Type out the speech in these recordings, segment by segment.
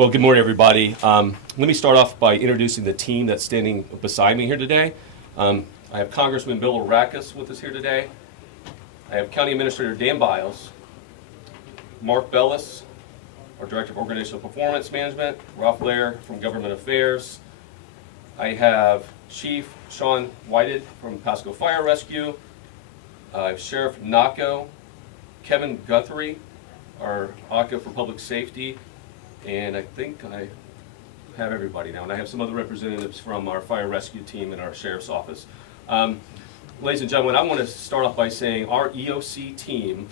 Well, good morning, everybody. Let me start off by introducing the team that's standing beside me here today. I have Congressman Bill Orakis with us here today. I have County Administrator Dan Biles, Mark Bellis, our Director of Organizational Performance Management, Ralph Lair from Government Affairs. I have Chief Sean Whited from Pasco Fire Rescue. I have Sheriff Nako, Kevin Guthrie, our ACA for Public Safety, and I think I have everybody now. And I have some other representatives from our fire rescue team and our sheriff's office. Ladies and gentlemen, I want to start off by saying our EOC team,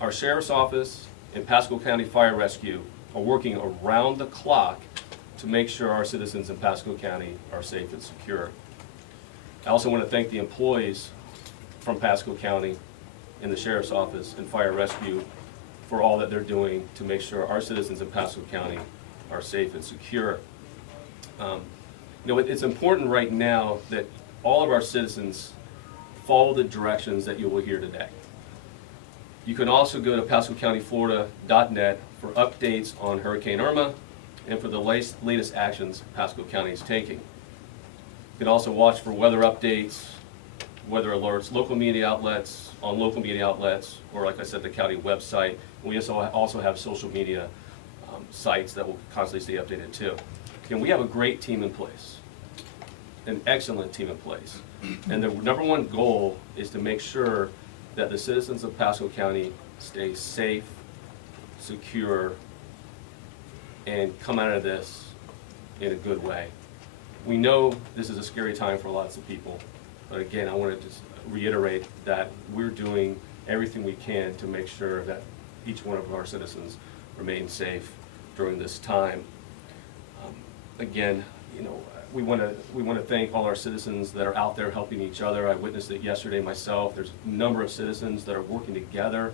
our sheriff's office, and Pasco County Fire Rescue are working around the clock to make sure our citizens in Pasco County are safe and secure. I also want to thank the employees from Pasco County in the sheriff's office and fire rescue for all that they're doing to make sure our citizens in Pasco County are safe and secure. It's important right now that all of our citizens follow the directions that you will hear today. You can also go to PascoCountyFlorida.net for updates on Hurricane Irma and for the latest actions Pasco County is taking. You can also watch for weather updates, weather alerts, local media outlets, or like I said, the county website. We also have social media sites that will constantly stay updated too. And we have a great team in place, an excellent team in place. And the number one goal is to make sure that the citizens of Pasco County stay safe, secure, and come out of this in a good way. We know this is a scary time for lots of people, but again, I want to just reiterate that we're doing everything we can to make sure that each one of our citizens remain safe during this time. Again, we want to thank all our citizens that are out there helping each other. I witnessed it yesterday myself. There's a number of citizens that are working together,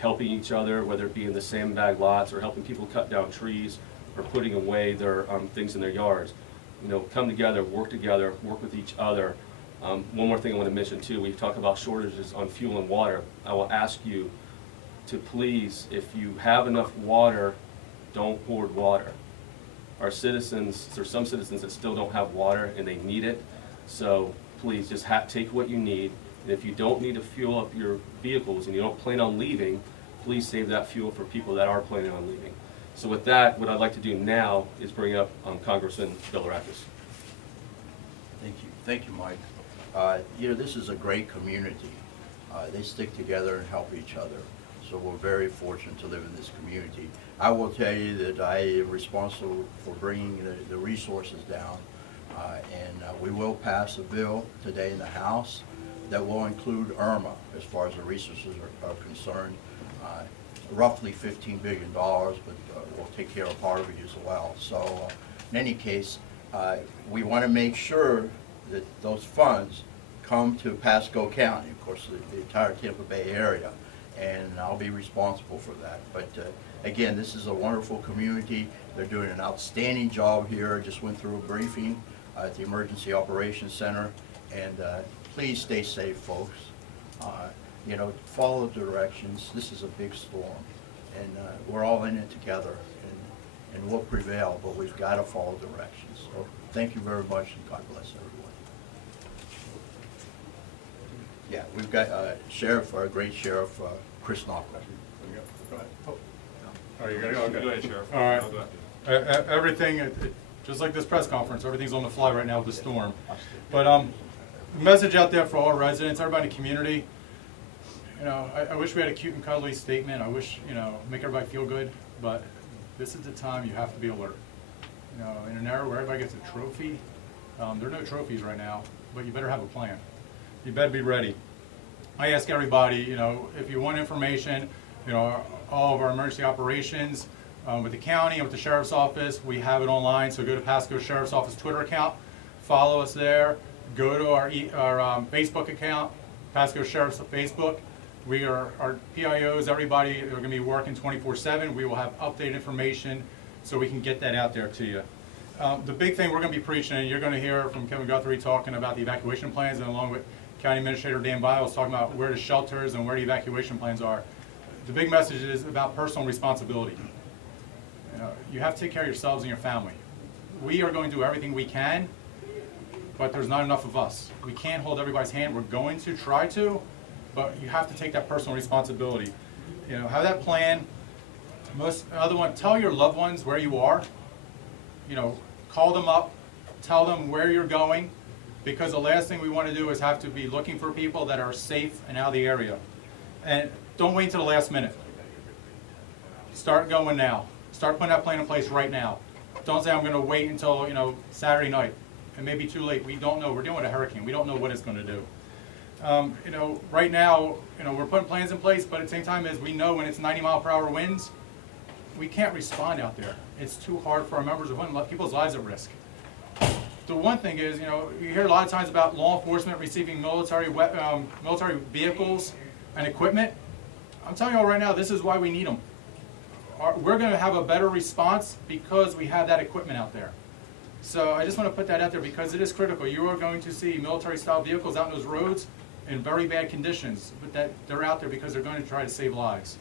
helping each other, whether it be in the sandbag lots or helping people cut down trees or putting away their things in their yards. Come together, work with each other. One more thing I want to mention too, we talk about shortages on fuel and water. I will ask you to please, if you have enough water, don't hoard water. Our citizens, there's some citizens that still don't have water and they need it, so please just take what you need. And if you don't need to fuel up your vehicles and you don't plan on leaving, please save that fuel for people that are planning on leaving. So with that, what I'd like to do now is bring up Congressman Bill Orakis. Thank you, Mike. This is a great community. They stick together and help each other. So we're very fortunate to live in this community. I will tell you that I am responsible for bringing the resources down. And we will pass a bill today in the House that will include Irma as far as the resources are concerned. Roughly $15 billion, but we'll take care of part of it as well. So in any case, we want to make sure that those funds come to Pasco County, of course, the entire Tampa Bay area, and I'll be responsible for that. But again, this is a wonderful community. They're doing an outstanding job here. I just went through a briefing at the Emergency Operations Center, and please stay safe, folks. Follow the directions. This is a big storm, and we're all in it together, and we'll prevail, but we've got to follow directions. So thank you very much, and God bless everyone. Yeah, we've got our great Sheriff, Chris Nako. Go ahead. Oh, you gotta go? Okay. Go ahead, Sheriff. All right. Everything, just like this press conference, everything's on the fly right now with the storm. But the message out there for all residents, everybody in the community, I wish we had a cute and cuddly statement. I wish, make everybody feel good, but this is the time you have to be alert. In an era where everybody gets a trophy, there are no trophies right now, but you better have a plan. You better be ready. I ask everybody, if you want information, all of our emergency operations with the county and with the Sheriff's Office, we have it online. So go to Pasco Sheriff's Office Twitter account, follow us there. Go to our Facebook account, Pasco Sheriff's Facebook. Our PIOs, everybody, are going to be working 24/7. We will have updated information so we can get that out there to you. The big thing we're going to be preaching, and you're going to hear from Kevin Guthrie talking about the evacuation plans, and along with County Administrator Dan Biles talking about where the shelters and where the evacuation plans are. The big message is about personal responsibility. You have to take care of yourselves and your family. We are going to do everything we can, but there's not enough of us. We can't hold everybody's hand. We're going to try to, but you have to take that personal responsibility. Have that plan. Other one, tell your loved ones where you are. Call them up, tell them where you're going, because the last thing we want to do is have to be looking for people that are safe and out of the area. And don't wait until the last minute. Start going now. Start putting that plan in place right now. Don't say I'm going to wait until Saturday night. It may be too late. We don't know. We're dealing with a hurricane. We don't know what it's going to do. Right now, we're putting plans in place, but at the same time as we know when it's 90-mile-per-hour winds, we can't respond out there. It's too hard for our members to put people's lives at risk. The one thing is, you hear a lot of times about law enforcement receiving military vehicles and equipment. I'm telling you all right now, this is why we need them. We're going to have a better response because we have that equipment out there. So I just want to put that out there because it is critical. You are going to see military-style vehicles out in those roads in very bad conditions, but that they're out there because they're going to try to save lives.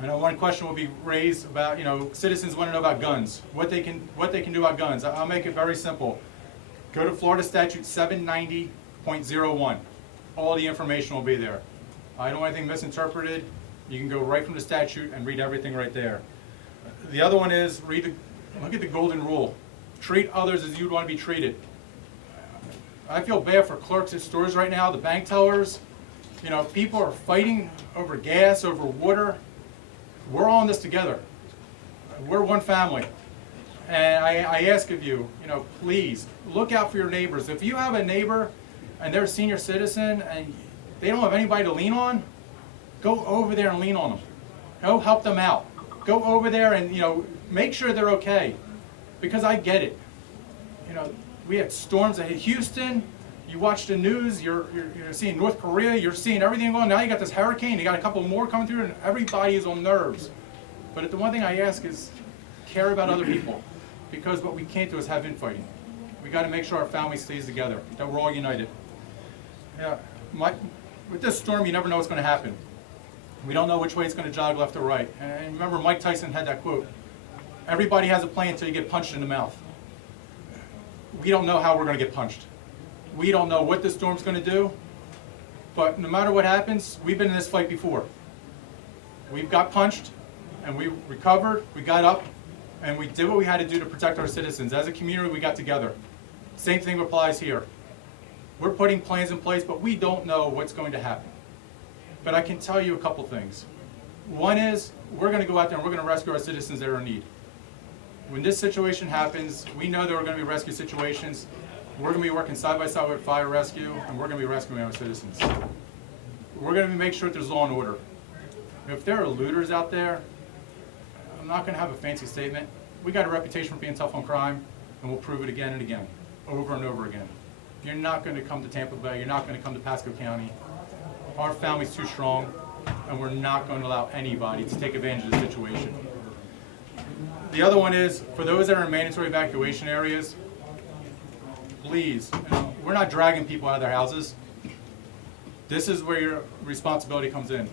I know one question will be raised about, citizens want to know about guns, what they can do about guns. I'll make it very simple. Go to Florida Statute 790.01. All the information will be there. I don't want anything misinterpreted. You can go right from the statute and read everything right there. The other one is look at the golden rule. Treat others as you'd want to be treated. I feel bad for clerks at stores right now, the bank tellers. People are fighting over gas, over water. We're all in this together. We're one family. And I ask of you, please look out for your neighbors. If you have a neighbor and they're a senior citizen and they don't have anybody to lean on, go over there and lean on them. Go help them out. Go over there and make sure they're okay. Because I get it. We had storms that hit Houston. You watch the news, you're seeing North Korea, you're seeing everything going. Now you got this hurricane, you got a couple more coming through, and everybody is on nerves. But the one thing I ask is care about other people, because what we can't do is have infighting. We got to make sure our family stays together, that we're all united. With this storm, you never know what's going to happen. We don't know which way it's going to jog left or right. And remember, Mike Tyson had that quote, everybody has a plan until you get punched in the mouth. We don't know how we're going to get punched. We don't know what this storm's going to do, but no matter what happens, we've been in this fight before. We've got punched, and we recovered, we got up, and we did what we had to do to protect our citizens. As a community, we got together. Same thing applies here. We're putting plans in place, but we don't know what's going to happen. But I can tell you a couple things. One is, we're going to go out there and we're going to rescue our citizens that are in need. When this situation happens, we know there are going to be rescue situations. We're going to be working side by side with fire rescue, and we're going to be rescuing our citizens. We're going to make sure that there's law and order. If there are looters out there, I'm not going to have a fancy statement. We got a reputation for being tough on crime, and we'll prove it again and again, over and over again. You're not going to come to Tampa Bay. You're not going to come to Pasco County. Our family's too strong, and we're not going to allow anybody to take advantage of the situation. The other one is, for those that are in mandatory evacuation areas, please, we're not dragging people out of their houses. This is where your responsibility comes in.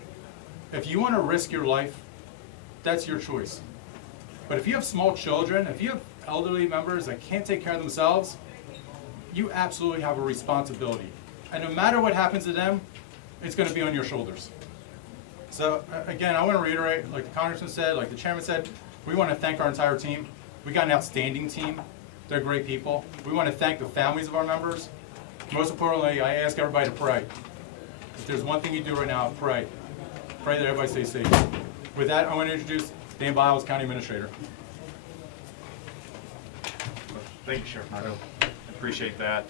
If you want to risk your life, that's your choice. But if you have small children, if you have elderly members that can't take care of themselves, you absolutely have a responsibility. And no matter what happens to them, it's going to be on your shoulders. So again, I want to reiterate, like the Congressman said, like the Chairman said, we want to thank our entire team. We got an outstanding team. They're great people. We want to thank the families of our members. Most importantly, I ask everybody to pray. If there's one thing you do right now, pray. Pray that everybody stays safe. With that, I want to introduce Dan Biles, County Administrator. Thank you, Sheriff Nadeau. Appreciate that.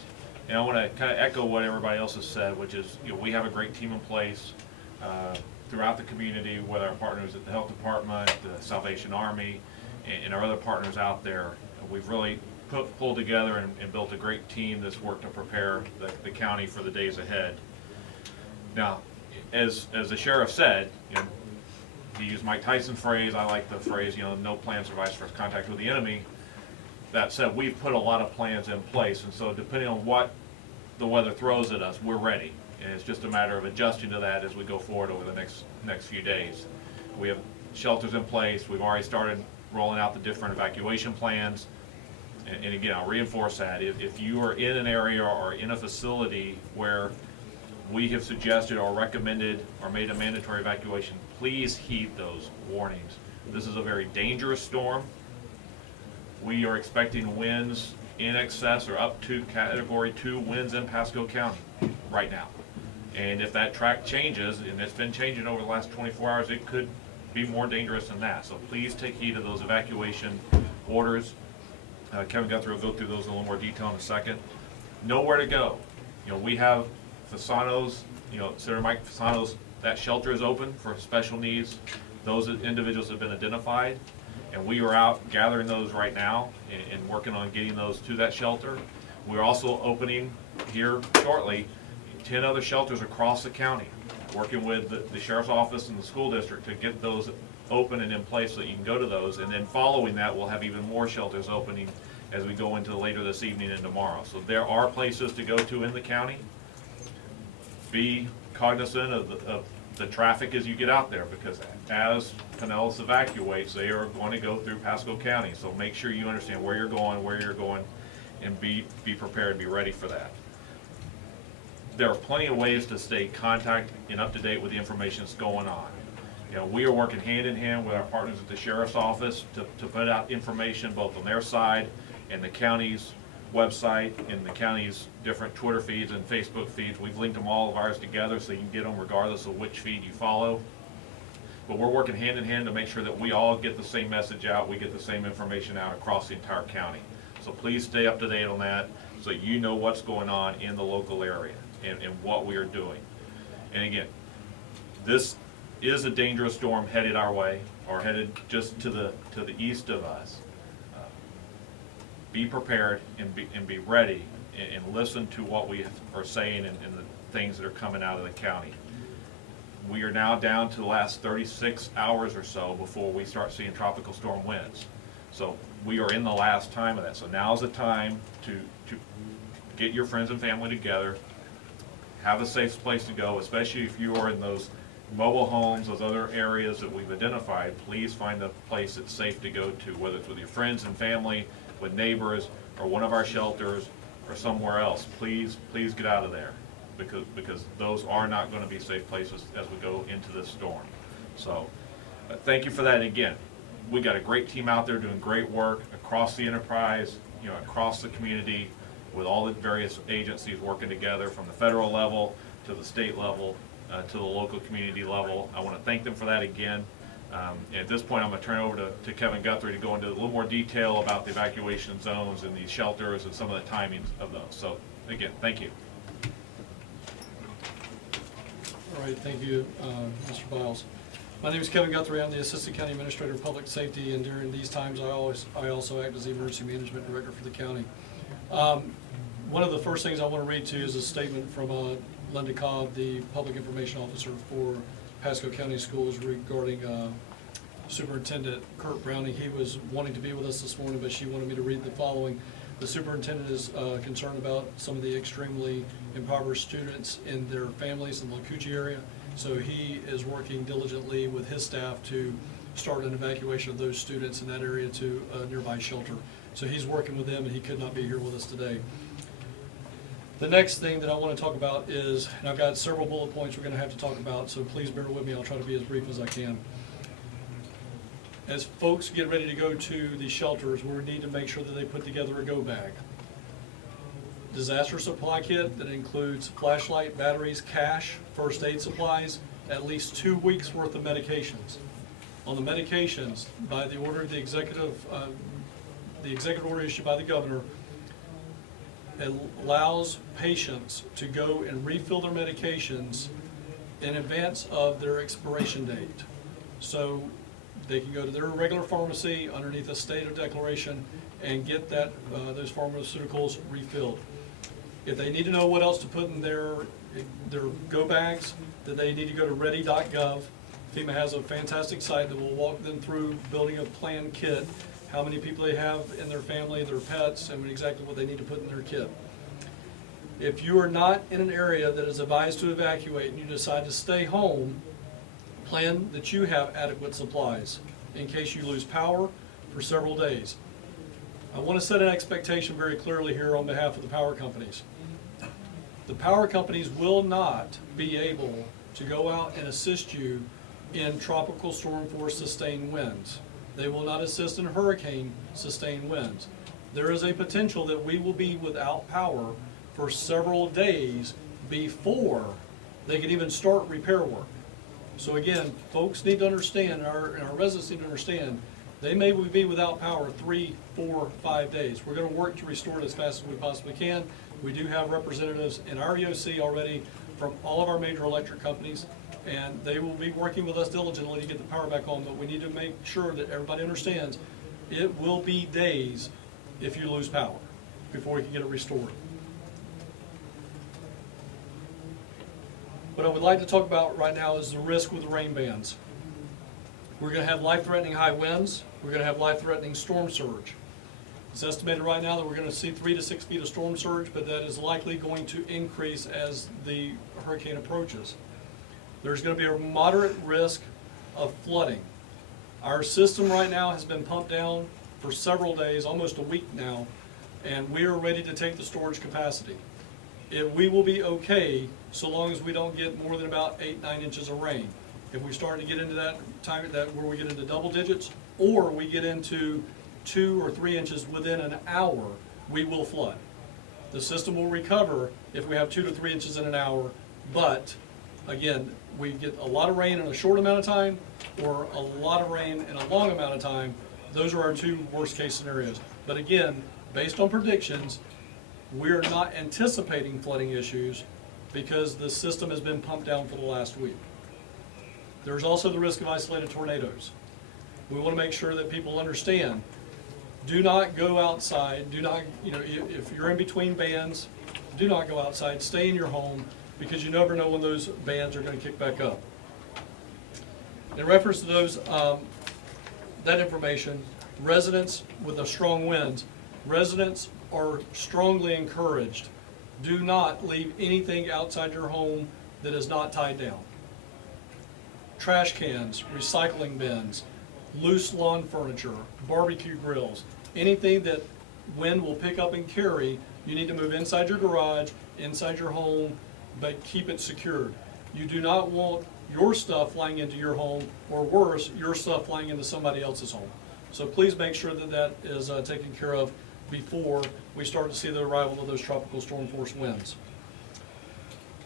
And I want to kind of echo what everybody else has said, which is, we have a great team in place throughout the community with our partners at the Health Department, the Salvation Army, and our other partners out there. We've really pulled together and built a great team that's worked to prepare the county for the days ahead. Now, as the sheriff said, he used Mike Tyson's phrase. I like the phrase, no plan survives first contact with the enemy. That said, we've put a lot of plans in place, and so depending on what the weather throws at us, we're ready. And it's just a matter of adjusting to that as we go forward over the next few days. We have shelters in place. We've already started rolling out the different evacuation plans. And again, I'll reinforce that, if you are in an area or in a facility where we have suggested or recommended or made a mandatory evacuation, please heed those warnings. This is a very dangerous storm. We are expecting winds in excess or up to Category 2 winds in Pasco County right now. And if that track changes, and it's been changing over the last 24 hours, it could be more dangerous than that. So please take heed of those evacuation orders. Kevin Guthrie will go through those in a little more detail in a second. Nowhere to go. You know, we have Fasano's, Senator Mike Fasano's, that shelter is open for special needs. Those individuals have been identified, and we are out gathering those right now and working on getting those to that shelter. We're also opening here shortly 10 other shelters across the county, working with the sheriff's office and the school district to get those open and in place so that you can go to those. And then following that, we'll have even more shelters opening as we go into later this evening and tomorrow. So there are places to go to in the county. Be cognizant of the traffic as you get out there, because as Pinellas evacuates, they are going to go through Pasco County. So make sure you understand where you're going, and be prepared, be ready for that. There are plenty of ways to stay in contact and up to date with the information that's going on. We are working hand in hand with our partners at the Sheriff's Office to put out information both on their side and the county's website and the county's different Twitter feeds and Facebook feeds. We've linked them all of ours together so you can get them regardless of which feed you follow. But we're working hand in hand to make sure that we all get the same message out, we get the same information out across the entire county. So please stay up to date on that so you know what's going on in the local area and what we are doing. And again, this is a dangerous storm headed our way, or headed just to the east of us. Be prepared and be ready and listen to what we are saying and the things that are coming out of the county. We are now down to the last 36 hours or so before we start seeing tropical storm winds. So we are in the last time of that. So now's the time to get your friends and family together, have a safe place to go, especially if you are in those mobile homes, those other areas that we've identified. Please find a place that's safe to go to, whether it's with your friends and family, with neighbors, or one of our shelters, or somewhere else. Please get out of there, because those are not going to be safe places as we go into this storm. So thank you for that. Again, we got a great team out there doing great work across the enterprise, across the community, with all the various agencies working together from the federal level to the state level to the local community level. I want to thank them for that again. At this point, I'm going to turn it over to Kevin Guthrie to go into a little more detail about the evacuation zones and these shelters and some of the timings of those. So again, thank you. All right, thank you, Mr. Biles. My name is Kevin Guthrie. I'm the Assistant County Administrator of Public Safety, and during these times, I also act as the Emergency Management Director for the county. One of the first things I want to read to you is a statement from Linda Cobb, the Public Information Officer for Pasco County Schools, regarding Superintendent Kurt Browning. He was wanting to be with us this morning, but she wanted me to read the following. The superintendent is concerned about some of the extremely impoverished students and their families in the Lacucci area. So he is working diligently with his staff to start an evacuation of those students in that area to a nearby shelter. So he's working with them, and he could not be here with us today. The next thing that I want to talk about is, and I've got several bullet points we're going to have to talk about, so please bear with me. I'll try to be as brief as I can. As folks get ready to go to the shelters, we need to make sure that they put together a go bag. Disaster supply kit that includes flashlight, batteries, cash, first aid supplies, at least 2 weeks worth of medications. On the medications, by the order of the executive order issued by the governor, it allows patients to go and refill their medications in advance of their expiration date. So they can go to their regular pharmacy underneath a state of declaration and get those pharmaceuticals refilled. If they need to know what else to put in their go bags, then they need to go to ready.gov. FEMA has a fantastic site that will walk them through building a plan kit, how many people they have in their family, their pets, and exactly what they need to put in their kit. If you are not in an area that is advised to evacuate and you decide to stay home, plan that you have adequate supplies in case you lose power for several days. I want to set an expectation very clearly here on behalf of the power companies. The power companies will not be able to go out and assist you in tropical storm force sustained winds. They will not assist in hurricane sustained winds. There is a potential that we will be without power for several days before they can even start repair work. So again, folks need to understand, and our residents need to understand, they may be without power 3, 4, 5 days. We're going to work to restore it as fast as we possibly can. We do have representatives in our EOC already from all of our major electric companies, and they will be working with us diligently to get the power back on, but we need to make sure that everybody understands it will be days if you lose power before we can get it restored. What I would like to talk about right now is the risk with the rain bands. We're going to have life-threatening high winds. We're going to have life-threatening storm surge. It's estimated right now that we're going to see 3 to 6 feet of storm surge, but that is likely going to increase as the hurricane approaches. There's going to be a moderate risk of flooding. Our system right now has been pumped down for several days, almost a week now, and we are ready to take the storage capacity. We will be okay so long as we don't get more than about 8, 9 inches of rain. If we start to get into that time where we get into double digits, or we get into 2 or 3 inches within an hour, we will flood. The system will recover if we have 2 to 3 inches in an hour, but again, we get a lot of rain in a short amount of time or a lot of rain in a long amount of time. Those are our 2 worst case scenarios. But again, based on predictions, we're not anticipating flooding issues because the system has been pumped down for the last week. There's also the risk of isolated tornadoes. We want to make sure that people understand, do not go outside, do not, if you're in between bands, do not go outside, stay in your home, because you never know when those bands are going to kick back up. In reference to those, that information, residents with the strong winds, residents are strongly encouraged, do not leave anything outside your home that is not tied down. Trash cans, recycling bins, loose lawn furniture, barbecue grills, anything that wind will pick up and carry, you need to move inside your garage, inside your home, but keep it secured. You do not want your stuff flying into your home, or worse, your stuff flying into somebody else's home. So please make sure that that is taken care of before we start to see the arrival of those tropical storm force winds.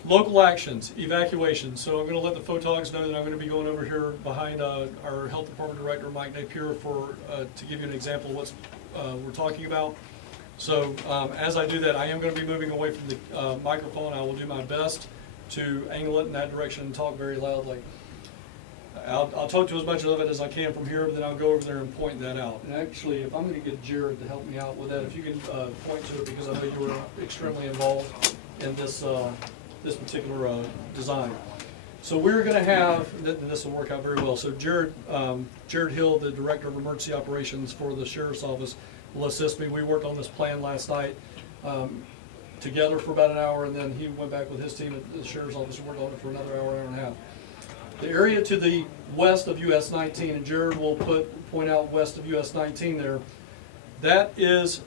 Local actions, evacuations. So I'm going to let the photogs know that I'm going to be going over here behind our Health Department Director, Mike Napier, to give you an example of what we're talking about. So as I do that, I am going to be moving away from the microphone. I will do my best to angle it in that direction and talk very loudly. I'll talk to as much of it as I can from here, but then I'll go over there and point that out. And actually, if I'm going to get Jared to help me out with that, if you can point to it, because I know you were extremely involved in this this particular design. So we're going to have, and this will work out very well. So Jared Hill, the Director of Emergency Operations for the Sheriff's Office, will assist me. We worked on this plan last night together for about an hour, and then he went back with his team at the Sheriff's Office and worked on it for another hour, hour and a half. The area to the west of US 19, and Jared will point out west of US 19 there, that is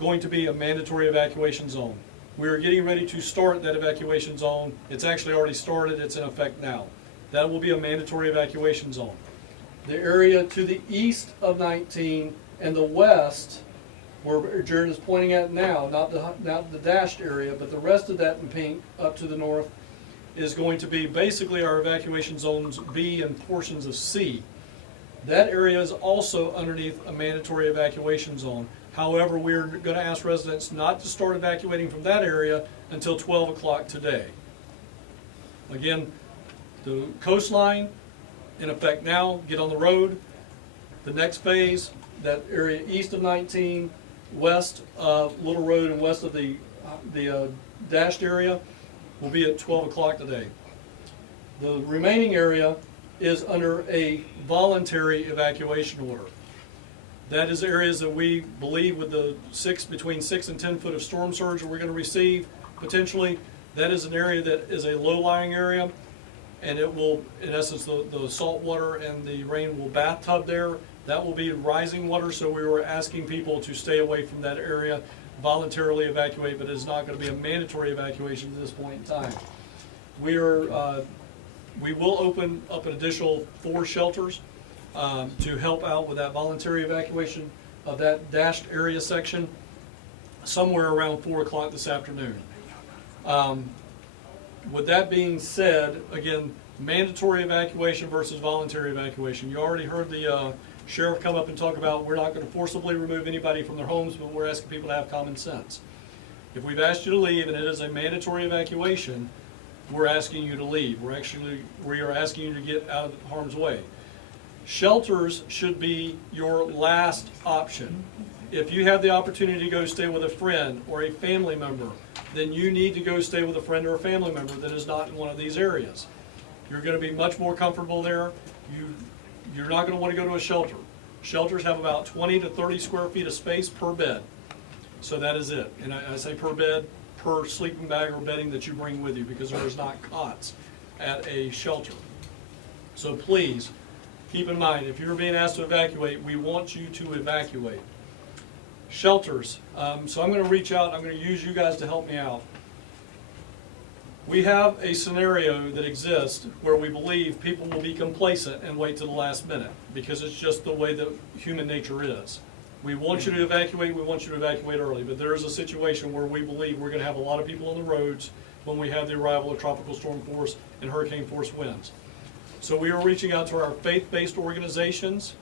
going to be a mandatory evacuation zone. We are getting ready to start that evacuation zone. It's actually already started, it's in effect now. That will be a mandatory evacuation zone. The area to the east of 19 and the west, where Jared is pointing at now, not the dashed area, but the rest of that in pink up to the north, is going to be basically our evacuation zones B and portions of C. That area is also underneath a mandatory evacuation zone. However, we're going to ask residents not to start evacuating from that area until 12 o'clock today. Again, the coastline, in effect now, get on the road. The next phase, that area east of 19, west of Little Road and west of the dashed area, will be at 12 o'clock today. The remaining area is under a voluntary evacuation order. That is areas that we believe with the between 6 and 10 foot of storm surge that we're going to receive potentially, that is an area that is a low-lying area, and it will, in essence, the salt water and the rain will bathtub there That will be rising water, so we were asking people to stay away from that area, voluntarily evacuate, but it's not going to be a mandatory evacuation at this point in time. We will open up an additional 4 shelters to help out with that voluntary evacuation of that dashed area section somewhere around 4 o'clock this afternoon. With that being said, again, mandatory evacuation versus voluntary evacuation. You already heard the sheriff come up and talk about we're not going to forcibly remove anybody from their homes, but we're asking people to have common sense. If we've asked you to leave and it is a mandatory evacuation, we're asking you to leave. We are asking you to get out of harm's way. Shelters should be your last option. If you have the opportunity to go stay with a friend or a family member, then you need to go stay with a friend or a family member that is not in one of these areas. You're going to be much more comfortable there. You're not going to want to go to a shelter. Shelters have about 20 to 30 square feet of space per bed. So that is it. And I say per bed, per sleeping bag or bedding that you bring with you, because there is not cots at a shelter. So please, keep in mind, if you're being asked to evacuate, we want you to evacuate. Shelters. So I'm going to reach out. I'm going to use you guys to help me out. We have a scenario that exists where we believe people will be complacent and wait to the last minute because it's just the way that human nature is. We want you to evacuate, we want you to evacuate early, but there is a situation where we believe we're going to have a lot of people on the roads when we have the arrival of tropical storm force and hurricane force winds. So we are reaching out to our faith-based organizations,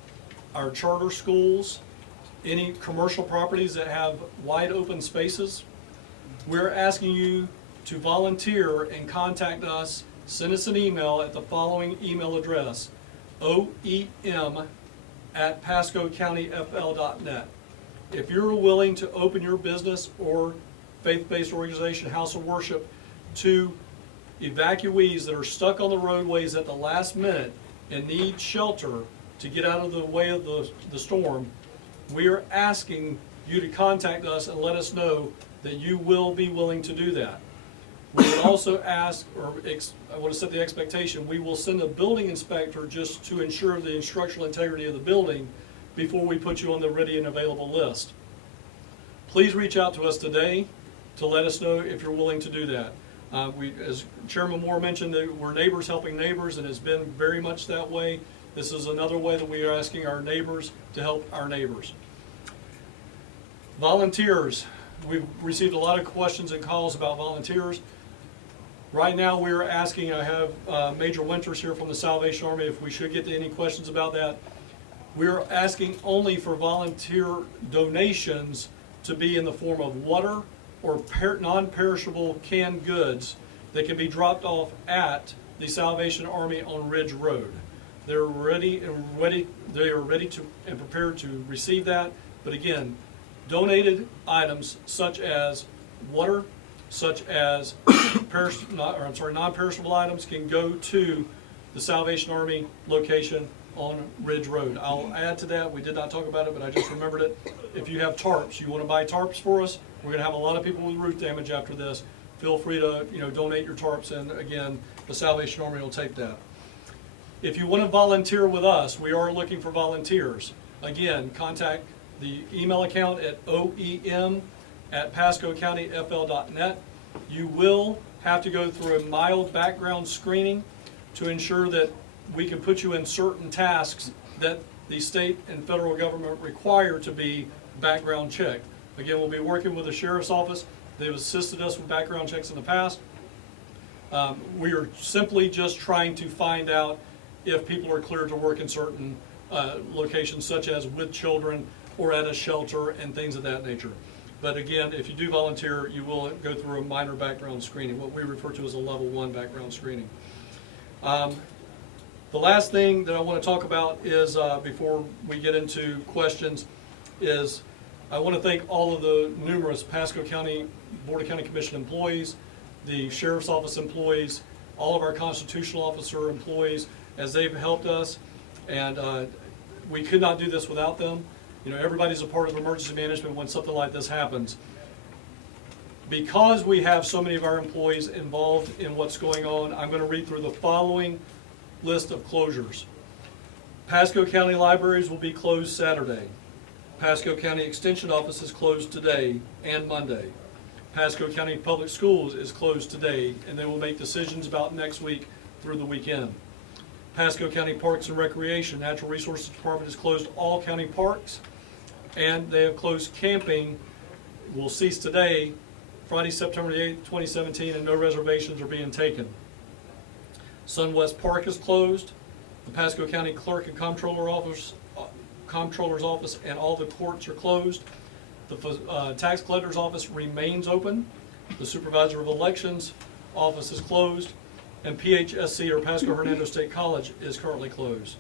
our charter schools, any commercial properties that have wide open spaces. We're asking you to volunteer and contact us. Send us an email at the following email address: oem@pascocountyfl.net. If you're willing to open your business or faith-based organization, house of worship, to evacuees that are stuck on the roadways at the last minute and need shelter to get out of the way of the storm, we are asking you to contact us and let us know that you will be willing to do that. We would also ask, or I want to set the expectation, we will send a building inspector just to ensure the structural integrity of the building before we put you on the ready and available list. Please reach out to us today to let us know if you're willing to do that. As Chairman Moore mentioned, that we're neighbors helping neighbors, and it's been very much that way. This is another way that we are asking our neighbors to help our neighbors. Volunteers. We've received a lot of questions and calls about volunteers. Right now, we're asking, I have Major Winters here from the Salvation Army, if we should get to any questions about that. We're asking only for volunteer donations to be in the form of water or non-perishable canned goods that can be dropped off at the Salvation Army on Ridge Road. They're ready to and prepared to receive that. But again, donated items such as water, such as non-perishable items can go to the Salvation Army location on Ridge Road. I'll add to that, we did not talk about it, but I just remembered it. If you have tarps, you want to buy tarps for us, we're going to have a lot of people with roof damage after this. Feel free to donate your tarps, and again, the Salvation Army will take that. If you want to volunteer with us, we are looking for volunteers. Again, contact the email account at oem@pascocountyfl.net. You will have to go through a mild background screening to ensure that we can put you in certain tasks that the state and federal government require to be background checked. Again, we'll be working with the Sheriff's Office. They've assisted us with background checks in the past. We are simply just trying to find out if people are cleared to work in certain locations, such as with children or at a shelter and things of that nature. But again, if you do volunteer, you will go through a minor background screening, what we refer to as a level 1 background screening. The last thing that I want to talk about is, before we get into questions, is I want to thank all of the numerous Pasco County Board of County Commission employees, the Sheriff's Office employees, all of our constitutional officer employees, as they've helped us, and we could not do this without them. Everybody's a part of emergency management when something like this happens. Because we have so many of our employees involved in what's going on, I'm going to read through the following list of closures. Pasco County Libraries will be closed Saturday. Pasco County Extension Office is closed today and Monday. Pasco County Public Schools is closed today, and they will make decisions about next week through the weekend. Pasco County Parks and Recreation, Natural Resources Department has closed all county parks, and they have closed camping, will cease today, Friday, September the 8th, 2017, and no reservations are being taken. Sunwest Park is closed. The Pasco County Clerk and Comptroller's Office and all the courts are closed. The Tax Collector's Office remains open. The Supervisor of Elections Office is closed. And PHSC, or Pasco Hernando State College, is currently closed.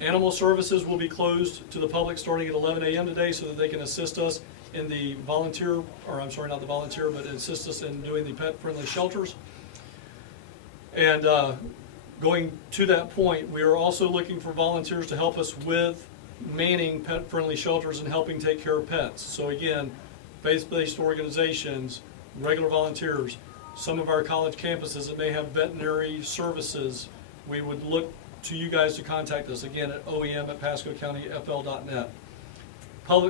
Animal Services will be closed to the public starting at 11 a.m. today so that they can assist us in the volunteer, or I'm sorry, not the volunteer, but assist us in doing the pet-friendly shelters. And going to that point, we are also looking for volunteers to help us with manning pet-friendly shelters and helping take care of pets. So again, faith-based organizations, regular volunteers, some of our college campuses that may have veterinary services, we would look to you guys to contact us, again, at oem@pascocountyfl.net.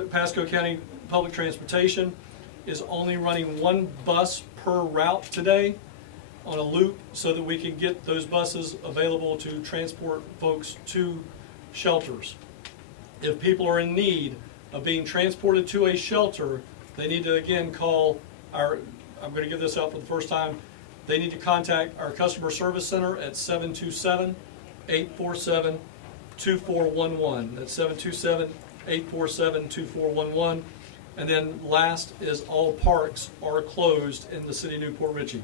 Pasco County Public Transportation is only running one bus per route today on a loop so that we can get those buses available to transport folks to shelters. If people are in need of being transported to a shelter, they need to again call our, I'm going to give this out for the first time, they need to contact our customer service center at 727-847-2411. That's 727-847-2411. And then last is all parks are closed in the city of New Port Richey.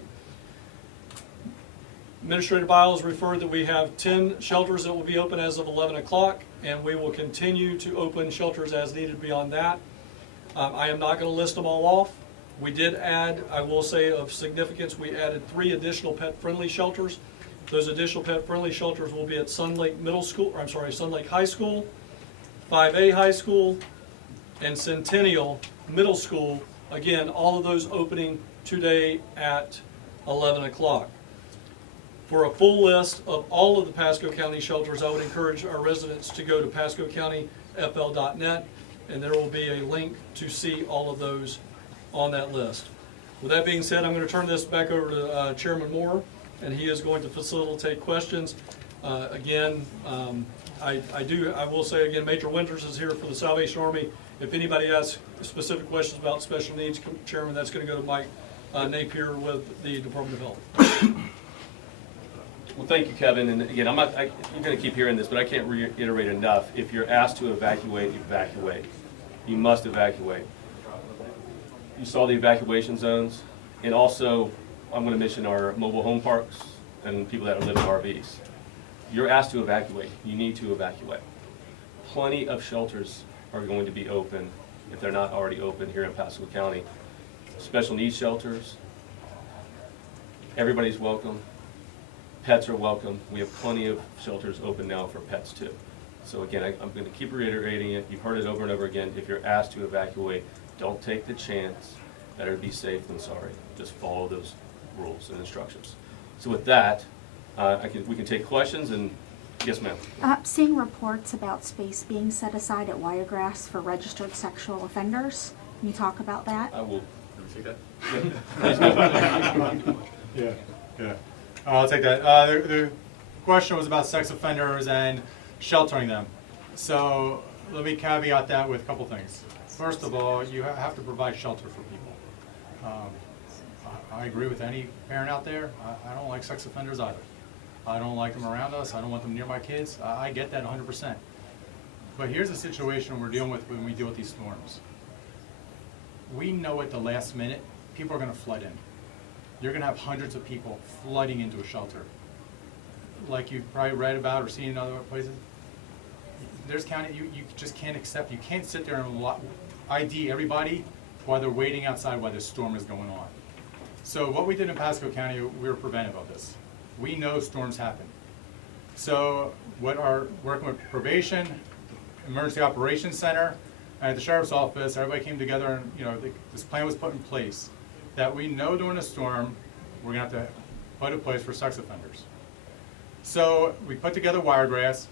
Administrator Biles referred that we have 10 shelters that will be open as of 11 o'clock, and we will continue to open shelters as needed beyond that. I am not going to list them all off. We did add, I will say of significance, we added 3 additional pet-friendly shelters. Those additional pet-friendly shelters will be at Sun Lake Middle School, or I'm sorry, Sun Lake High School, 5A High School, and Centennial Middle School. Again, all of those opening today at 11 o'clock. For a full list of all of the Pasco County shelters, I would encourage our residents to go to pascocountyfl.net, and there will be a link to see all of those on that list. With that being said, I'm going to turn this back over to Chairman Moore, and he is going to facilitate questions. Again, I will say again, Major Winters is here for the Salvation Army. If anybody has specific questions about special needs, Chairman, that's going to go to Mike Napier with the Department of Health. Well, thank you, Kevin. And again, you're going to keep hearing this, but I can't reiterate enough. If you're asked to evacuate, evacuate. You must evacuate. You saw the evacuation zones, and also I'm going to mention our mobile home parks and people that live in RVs. You're asked to evacuate. You need to evacuate. Plenty of shelters are going to be open if they're not already open here in Pasco County. Special needs shelters. Everybody's welcome. Pets are welcome. We have plenty of shelters open now for pets too. So again, I'm going to keep reiterating it. You've heard it over and over again. If you're asked to evacuate, don't take the chance. Better be safe than sorry. Just follow those rules and instructions. So with that, we can take questions, and yes, ma'am. Seeing reports about space being set aside at Wiregrass for registered sexual offenders, can you talk about that? I will. Can we take Yeah. that? Yeah. I'll take that. The question was about sex offenders and sheltering them. So let me caveat that with a couple things. First of all, you have to provide shelter for people. I agree with any parent out there. I don't like sex offenders either. I don't like them around us. I don't want them near my kids. I get that 100%. But here's the situation we're dealing with when we deal with these storms. We know at the last minute, people are going to flood in. You're going to have hundreds of people flooding into a shelter. Like you've probably read about or seen in other places. There's county, you just can't accept, you can't sit there and ID everybody while they're waiting outside while the storm is going on. So what we did in Pasco County, we were preventive of this. We know storms happen. So working with probation, Emergency Operations Center, and at the Sheriff's Office, everybody came together and this plan was put in place that we know during a storm, we're gonna have to put in place for sex offenders. So we put together Wiregrass.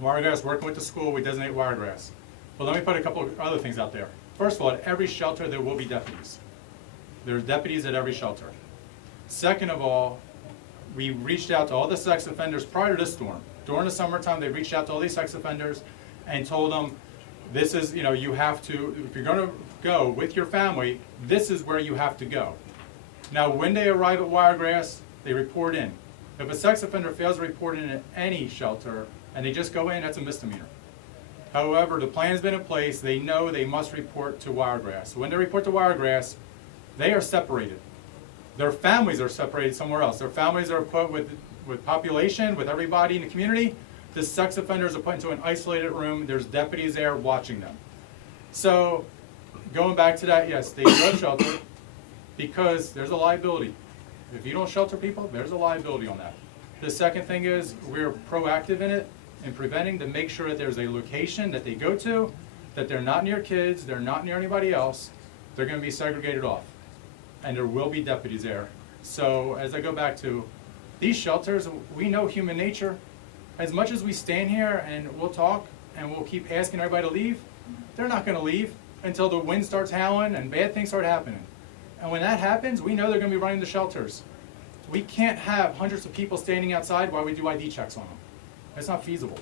Wiregrass, working with the school, we designate Wiregrass. But let me put a couple of other things out there. First of all, at every shelter, there will be deputies. There's deputies at every shelter. Second of all, we reached out to all the sex offenders prior to this storm. During the summertime, they reached out to all these sex offenders and told them, this is, you know, you have to, if you're gonna go with your family, this is where you have to go. Now, when they arrive at Wiregrass, they report in. If a sex offender fails to report in at any shelter and they just go in, that's a misdemeanor. However, the plan's been in place, they know they must report to Wiregrass. When they report to Wiregrass, they are separated. Their families are separated somewhere else. Their families are put with population, with everybody in the community. The sex offenders are put into an isolated room. There's deputies there watching them. So, going back to that, yes, they do shelter because there's a liability. If you don't shelter people, there's a liability on that. The second thing is we're proactive in it and preventing to make sure that there's a location that they go to, that they're not near kids, they're not near anybody else, they're gonna be segregated off. And there will be deputies there. So as I go back to these shelters, we know human nature. As much as we stand here and we'll talk and we'll keep asking everybody to leave, they're not gonna leave until the wind starts howling and bad things start happening. And when that happens, we know they're gonna be running the shelters. We can't have hundreds of people standing outside while we do ID checks on them. It's not feasible.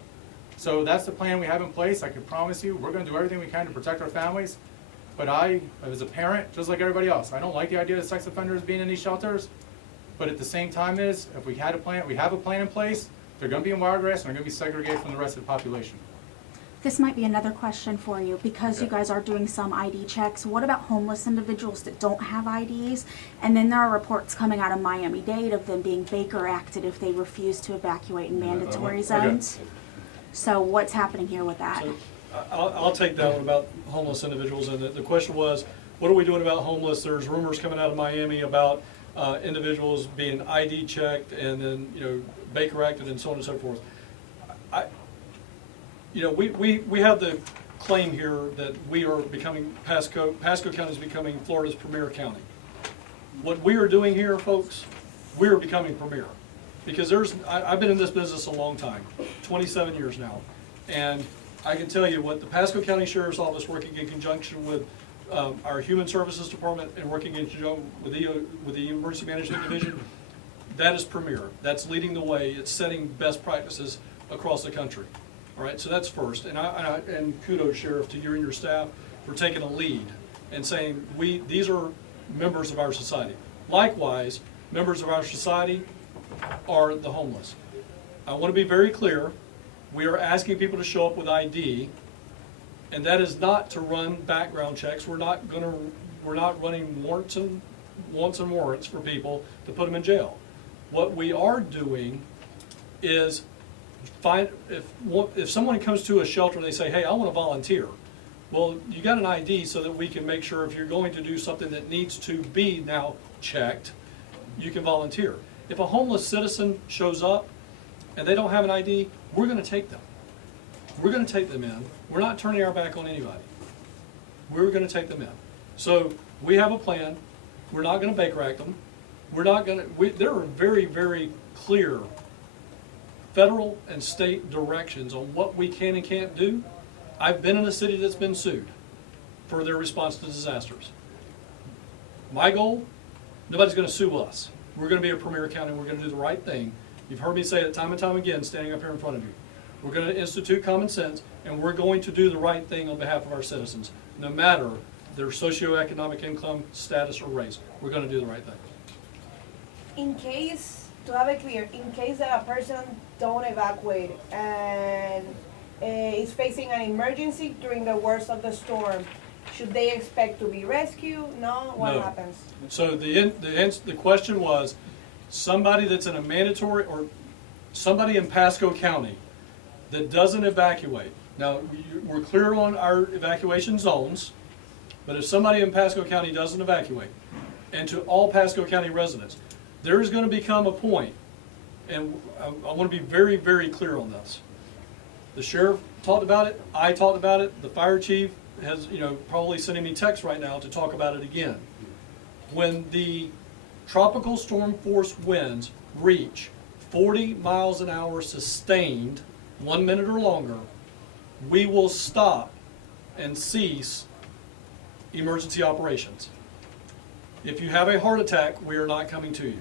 So that's the plan we have in place. I can promise you, we're gonna do everything we can to protect our families. But I, as a parent, just like everybody else, I don't like the idea of sex offenders being in these shelters. But at the same time is, if we had a plan, we have a plan in place, they're gonna be in Wiregrass and they're gonna be segregated from the rest of the population. This might be another question for you, because you guys are doing some ID checks. What about homeless individuals that don't have IDs? And then there are reports coming out of Miami-Dade of them being Baker Acted if they refuse to evacuate in mandatory zones. So what's happening here with that? So, I'll take that one about homeless individuals, and the question was, what are we doing about homeless? There's rumors coming out of Miami about individuals being ID checked and then, you know, Baker Acted and so on and so forth. We have the claim here that we are becoming, Pasco County is becoming Florida's premier county. What we are doing here, folks, we are becoming premier. Because I've been in this business a long time, 27 years now, and I can tell you what the Pasco County Sheriff's Office, working in conjunction with our Human Services Department and working in conjunction with the Emergency Management Division, that is premier. That's leading the way. It's setting best practices across the country. All right, so that's first. And kudos, Sheriff, to you and your staff for taking a lead and saying these are members of our society. Likewise, members of our society are the homeless. I want to be very clear. We are asking people to show up with ID, and that is not to run background checks. We're not running warrants and warrants for people to put them in jail. What we are doing is if someone comes to a shelter and they say, hey, I want to volunteer, well, you got an ID so that we can make sure if you're going to do something that needs to be now checked, you can volunteer. If a homeless citizen shows up and they don't have an ID, we're going to take them. We're going to take them in. We're not turning our back on anybody. We're going to take them in. So we have a plan. We're not going to Baker Act them. We're not going to. There are very, very clear federal and state directions on what we can and can't do. I've been in a city that's been sued for their response to disasters. My goal, nobody's going to sue us. We're going to be a premier county. We're going to do the right thing. You've heard me say it time and time again, standing up here in front of you. We're going to institute common sense, and we're going to do the right thing on behalf of our citizens, no matter their socioeconomic income, status, or race. We're going to do the right thing. In case, to have it clear, in case that a person don't evacuate and is facing an emergency during the worst of the storm, should they expect to be rescued? No? What No. happens? So the question was, somebody that's in a mandatory, or somebody in Pasco County that doesn't evacuate. Now, we're clear on our evacuation zones, but if somebody in Pasco County doesn't evacuate, and to all Pasco County residents, there is going to become a point, and I want to be very, very clear on this. The sheriff talked about it, I talked about it, the fire chief has, probably sending me texts right now to talk about it again. When the tropical storm force winds reach 40 miles an hour sustained 1 minute or longer, we will stop and cease emergency operations. If you have a heart attack, we are not coming to you.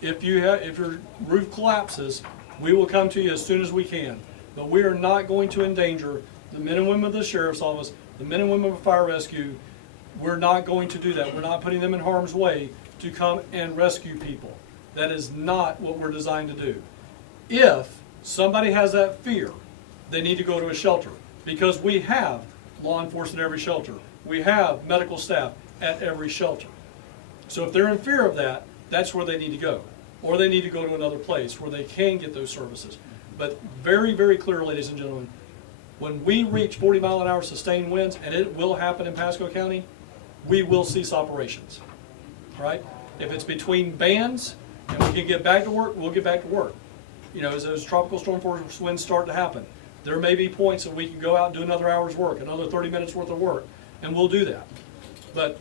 If your roof collapses, we will come to you as soon as we can. But we are not going to endanger the men and women of the sheriff's office, the men and women of fire rescue. We're not going to do that. We're not putting them in harm's way to come and rescue people. That is not what we're designed to do. If somebody has that fear, they need to go to a shelter, because we have law enforcement at every shelter. We have medical staff at every shelter. So if they're in fear of that, that's where they need to go. Or they need to go to another place where they can get those services. But very, very clear, ladies and gentlemen, when we reach 40-mile-an-hour sustained winds, and it will happen in Pasco County, we will cease operations, right? If it's between bands and we can get back to work, we'll get back to work. You know, as those tropical storm force winds start to happen, there may be points that we can go out and do another hour's work, another 30 minutes worth of work, and we'll do that. But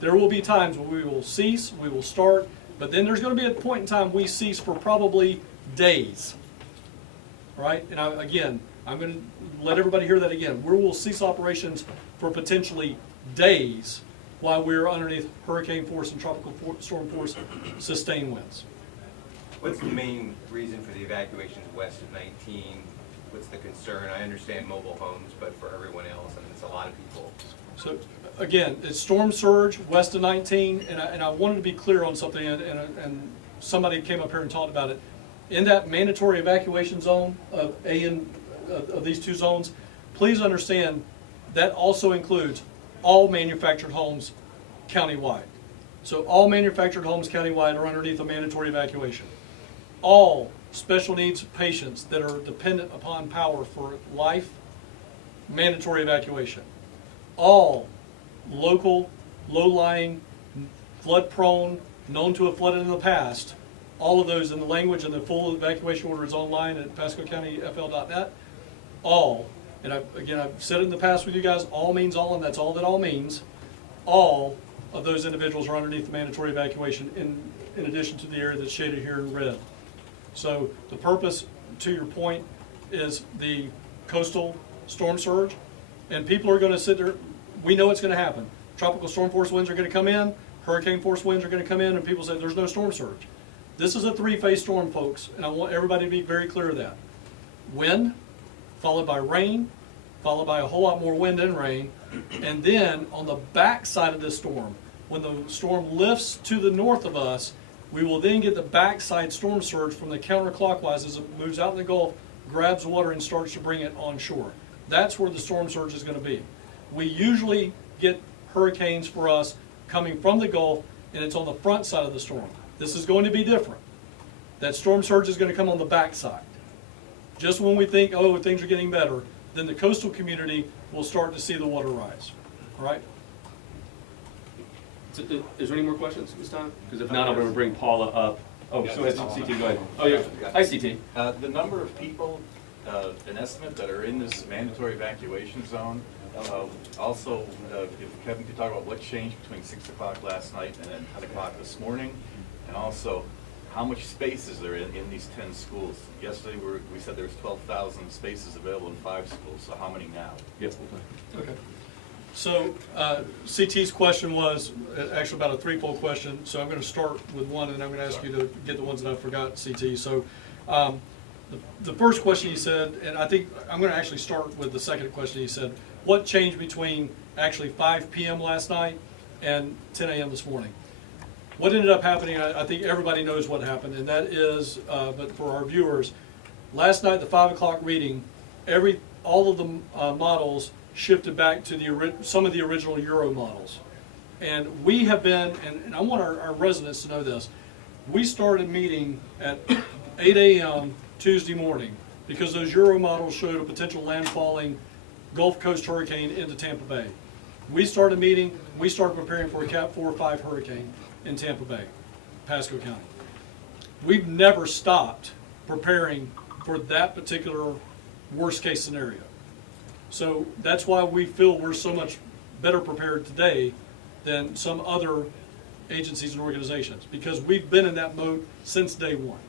there will be times when we will cease, we will start, but then there's going to be a point in time we cease for probably days, right? And again, I'm going to let everybody hear that again. We will cease operations for potentially days while we're underneath hurricane force and tropical storm force sustained winds. What's the main reason for the evacuations west of 19? What's the concern? I understand mobile homes, but for everyone else, I mean, it's a lot of people. So again, it's storm surge west of 19, and I wanted to be clear on something, and somebody came up here and talked about it. In that mandatory evacuation zone of of these two zones, please understand that also includes all manufactured homes countywide. So all manufactured homes countywide are underneath a mandatory evacuation. All special needs patients that are dependent upon power for life, mandatory evacuation. All local, low-lying, flood-prone, known to have flooded in the past, all of those in the language, and the full evacuation order is online at PascoCountyFL.net. All, and I've said it in the past with you guys, all means all, and that's all that all means. All of those individuals are underneath the mandatory evacuation in addition to the area that's shaded here in red. So the purpose, to your point, is the coastal storm surge, and people are going to sit there. We know it's going to happen. Tropical storm force winds are going to come in, hurricane force winds are going to come in, and people say there's no storm surge. This is a three-phase storm, folks, and I want everybody to be very clear of that. Wind, followed by rain, followed by a whole lot more wind and rain, and then on the back side of this storm, when the storm lifts to the north of us, we will then get the backside storm surge from the counterclockwise as it moves out in the Gulf, grabs water and starts to bring it on shore. That's where the storm surge is going to be. We usually get hurricanes for us coming from the Gulf, and it's on the front side of the storm. This is going to be different. That storm surge is going to come on the backside. Just when we think, oh, things are getting better, then the coastal community will start to see the water rise. All right? Is there any more questions this time? Because if not, I'm going to bring Paula up. Oh, go ahead, CT, go ahead. Oh, yeah. Hi, CT. The number of people, an estimate that are in this mandatory evacuation zone. Also, if Kevin could talk about what changed between 6 o'clock last night and then 10 o'clock this morning, and also how much space is there in these 10 schools? Yesterday we said there was 12,000 spaces available in 5 schools, so how many now? Yes. Okay. So CT's question was actually about a threefold question. So I'm going to start with one, and I'm going to ask you to get the ones that I forgot, CT. So the first question he said, and I think I'm going to actually start with the second question he said, what changed between actually 5 p.m. last night and 10 a.m. this morning? What ended up happening, I think everybody knows what happened, and that is, but for our viewers, last night the 5 o'clock reading, all of the models shifted back to some of the original Euro models. And we have been, and I want our residents to know this, we started meeting at 8 a.m. Tuesday morning because those Euro models showed a potential landfalling Gulf Coast hurricane into Tampa Bay. We started meeting, we started preparing for a Cat 4 or 5 hurricane in Tampa Bay, Pasco County. We've never stopped preparing for that particular worst case scenario. So that's why we feel we're so much better prepared today than some other agencies and organizations, because we've been in that mode since day one.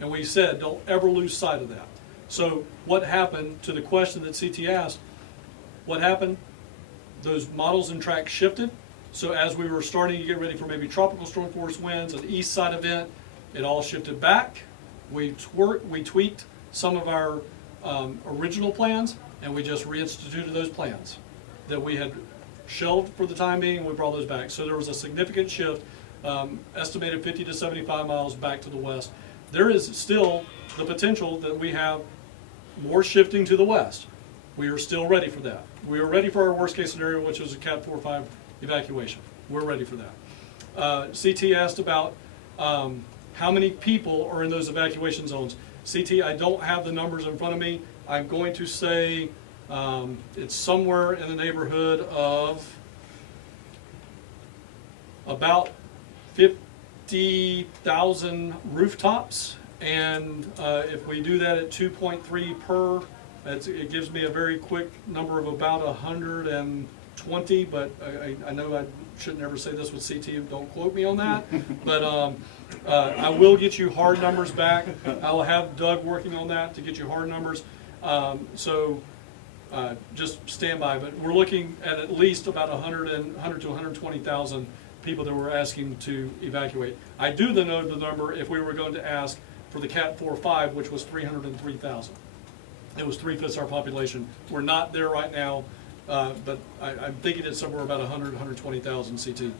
And we said, don't ever lose sight of that. So what happened, to the question that CT asked, what happened? Those models and tracks shifted. So as we were starting to get ready for maybe tropical storm force winds, an east side event, it all shifted back. We tweaked some of our original plans, and we just reinstituted those plans that we had shelved for the time being. We brought those back. So there was a significant shift, estimated 50 to 75 miles back to the west. There is still the potential that we have more shifting to the west. We are still ready for that. We are ready for our worst case scenario, which was a Cat 4-5 evacuation. We're ready for that. CT asked about how many people are in those evacuation zones. CT, I don't have the numbers in front of me. I'm going to say it's somewhere in the neighborhood of about 50,000 rooftops. And if we do that at 2.3 per, it gives me a very quick number of about 120, but I know I should never say this with CT, don't quote me on that. But I will get you hard numbers back. I'll have Doug working on that to get you hard numbers. So just stand by, but we're looking at least about 100 to 120,000 people that we're asking to evacuate. I do know the number if we were going to ask for the Cat 4-5, which was 303,000. It was 3/5 our population. We're not there right now, but I'm thinking it's somewhere about 100, 120,000 CT.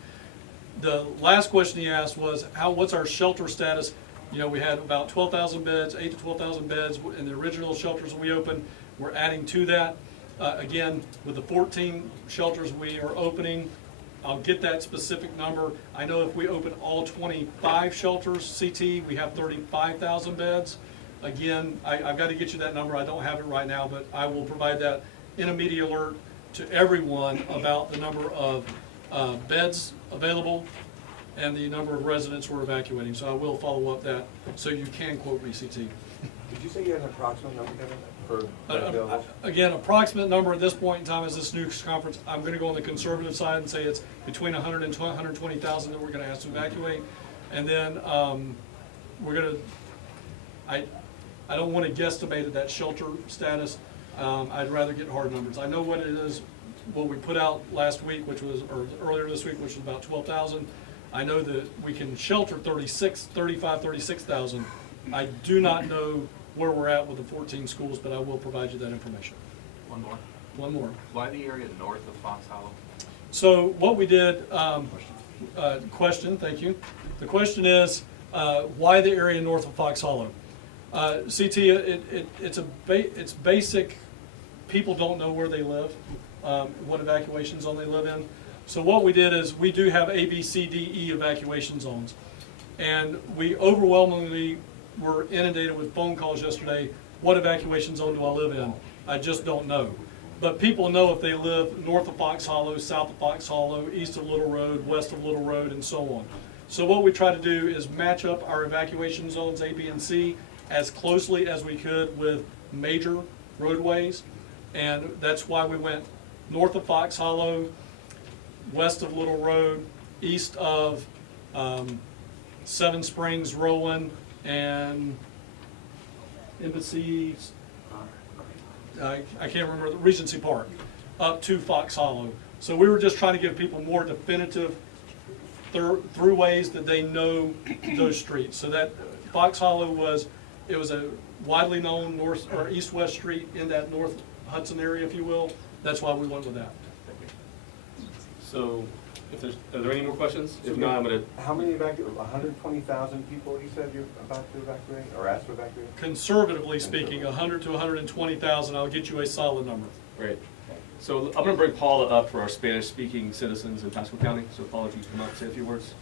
The last question he asked was, what's our shelter status? You know, we had about 12,000 beds, 8 to 12,000 beds in the original shelters we opened. We're adding to that. Again, with the 14 shelters we are opening, I'll get that specific number. I know if we open all 25 shelters, CT, we have 35,000 beds. Again, I've got to get you that number. I don't have it right now, but I will provide that in a media alert to everyone about the number of beds available and the number of residents we're evacuating. So I will follow up that so you can quote me, CT. Did you say you had an approximate number, Kevin, for available? Again, approximate number at this point in time is this news conference. I'm going to go on the conservative side and say it's between 100 and 120,000 that we're going to ask to evacuate. And then we're going to, I don't want to guesstimate at that shelter status. I'd rather get hard numbers. I know what it is, what we put out last week, which was, or earlier this week, which was about 12,000. I know that we can shelter 36,000. I do not know where we're at with the 14 schools, but I will provide you that information. One more. One more. Why the area north of Fox Hollow? So what we did, question, thank you. The question is, why the area north of Fox Hollow? CT, it's basic. People don't know where they live, what evacuation zone they live in. So what we did is we do have A, B, C, D, E evacuation zones. And we overwhelmingly were inundated with phone calls yesterday. What evacuation zone do I live in? I just don't know. But people know if they live north of Fox Hollow, south of Fox Hollow, east of Little Road, west of Little Road, and so on. So what we try to do is match up our evacuation zones A, B, and C as closely as we could with major roadways. And that's why we went north of Fox Hollow, west of Little Road, east of Seven Springs, Rowan, and Embassy, I can't remember, the Regency Park, up to Fox Hollow. So we were just trying to give people more definitive throughways that they know those streets. So that Fox Hollow was a widely known north or east-west street in that North Hudson area, if you will. That's why we went with that. So, are there any more questions? If not, I'm going to. How many 120,000 people you said you're about to evacuate or asked to evacuate? Conservatively speaking, 100 to 120,000. I'll get you a solid number. Great. So I'm going to bring Paula up for our Spanish-speaking citizens in Pasco County. So Paula, if you come up and say a few words.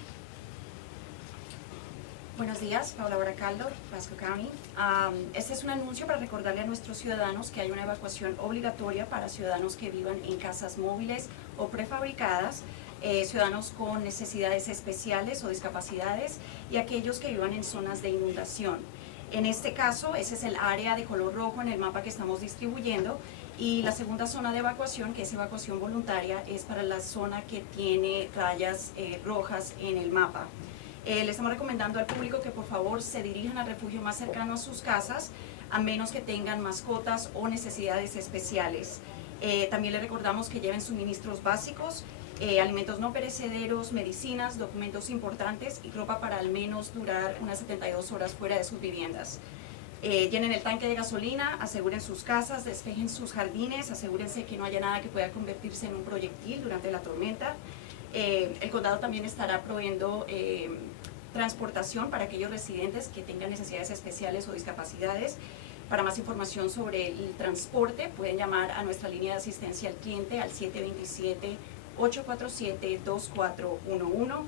Buenos días, Paula Baracaldo, Pasco County. Este es un anuncio para recordarle a nuestros ciudadanos que hay una evacuación obligatoria para ciudadanos que vivan en casas móviles o prefabricadas, ciudadanos con necesidades especiales o discapacidades y aquellos que vivan en zonas de inundación. En este caso, ese es el área de color rojo en el mapa que estamos distribuyendo, y la segunda zona de evacuación, que es evacuación voluntaria, es para la zona que tiene rayas rojas en el mapa. Le estamos recomendando al público que por favor se dirijan al refugio más cercano a sus casas. a menos que tengan mascotas o necesidades especiales. También les recordamos que lleven suministros básicos, alimentos no perecederos, medicinas, documentos importantes y ropa para al menos durar unas 72 horas fuera de sus viviendas. Llenen el tanque de gasolina, aseguren sus casas, despejen sus jardines, asegúrense que no haya nada que pueda convertirse en un proyectil durante la tormenta. El condado también estará proveyendo transportación para aquellos residentes que tengan necesidades especiales o discapacidades. Para más información sobre el transporte, pueden llamar a nuestra línea de asistencia al cliente al 727-847-2411.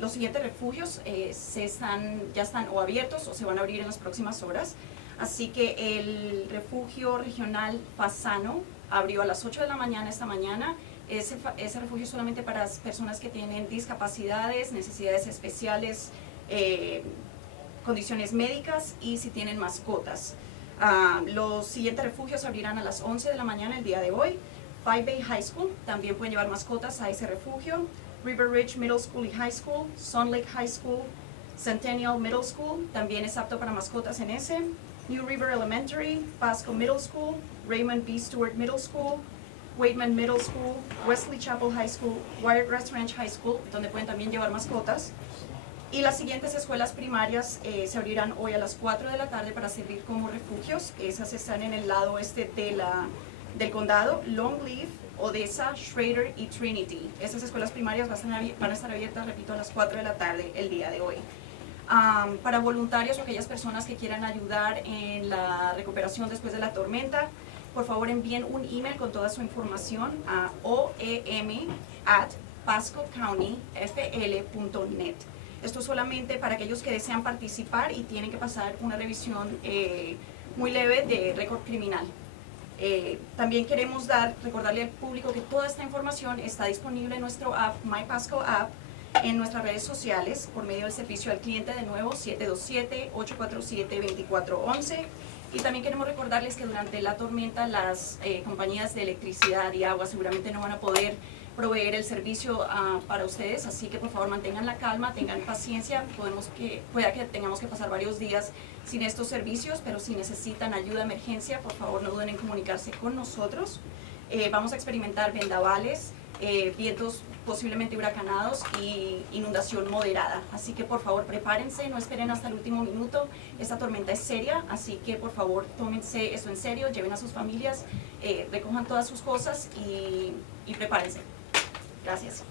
Los siguientes refugios ya están o abiertos o se van a abrir en las próximas horas. Así que el refugio regional Fasano abrió a las 8 de la mañana esta mañana. Ese refugio es solamente para las personas que tienen discapacidades, necesidades especiales, condiciones médicas y si tienen mascotas. Los siguientes refugios abrirán a las 11 de la mañana el día de hoy. Five Bay High School también pueden llevar mascotas a ese refugio. River Ridge Middle School y High School, Sun Lake High School, Centennial Middle School, también es apto para mascotas en ese. New River Elementary, Pasco Middle School, Raymond B. Stewart Middle School, Waitman Middle School, Wesley Chapel High School, Wiregrass Ranch High School, donde pueden también llevar mascotas. Y las siguientes escuelas primarias se abrirán hoy a las 4 de la tarde para servir como refugios. Esas están en el lado oeste del condado, Longleaf, Odessa, Schrader y Trinity. Esas escuelas primarias van a estar abiertas, repito, a las 4 de la tarde el día de hoy. Para voluntarios o aquellas personas que quieran ayudar en la recuperación después de la tormenta, por favor envíen un email con toda su información a oem@pascocountyfl.net. Esto es solamente para aquellos que desean participar y tienen que pasar una revisión muy leve de récord criminal. También queremos recordarle al público que toda esta información está disponible en nuestro app, MyPasco App, en nuestras redes sociales por medio del servicio al cliente, de nuevo 727-847-2411. Y también queremos recordarles que durante la tormenta las compañías de electricidad y agua seguramente no van a poder proveer el servicio para ustedes, así que por favor mantengan la calma, tengan paciencia. Pueda que tengamos que pasar varios días sin estos servicios, pero si necesitan ayuda de emergencia, por favor no duden en comunicarse con nosotros. Vamos a experimentar vendavales, vientos posiblemente huracanados y inundación moderada, así que por favor prepárense, no esperen hasta el último minuto. Esta tormenta es seria, así que por favor tómense eso en serio, lleven a sus familias, recojan todas sus cosas y prepárense. Gracias.